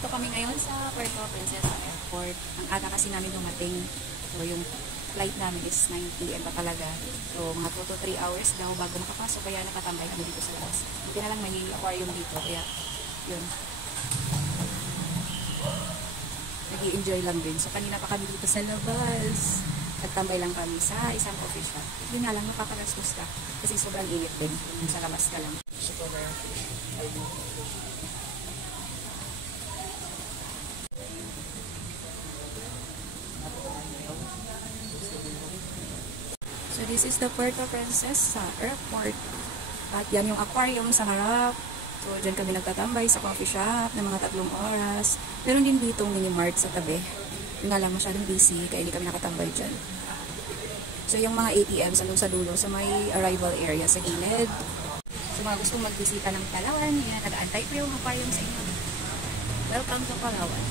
Nandito kami ngayon sa Puerto Princesa Airport. Ang aga kasi namin dumating. So, yung flight namin is 9 PM pa talaga. So, mga 2 to 3 hours daw bago makapasok. Kaya nakatambay kami dito sa labas. Hindi na lang may aquarium dito. Kaya, yun. Nag-i-enjoy lang din. So, kanina pa kami dito sa labas. Nagtambay lang kami sa isang coffee shop. Yun nga lang, makakarastos ka. Kasi sobrang init din. Sa labas ka lang. So, this is the Puerto Princesa Airport. At yan yung aquarium sa harap. So, dyan kami nagtatambay sa coffee shop ng mga 3 oras. Meron din dito mini mart sa tabi. Yung nga lang masyadong busy, kaya hindi kami nakatambay dyan. So, yung mga ATMs andun sa dulo, sa may arrival area sa gilid. So, mga gustong magbisita ng Palawan, yan, nag-aantay ko yung aquarium sa inyo. Welcome to Palawan.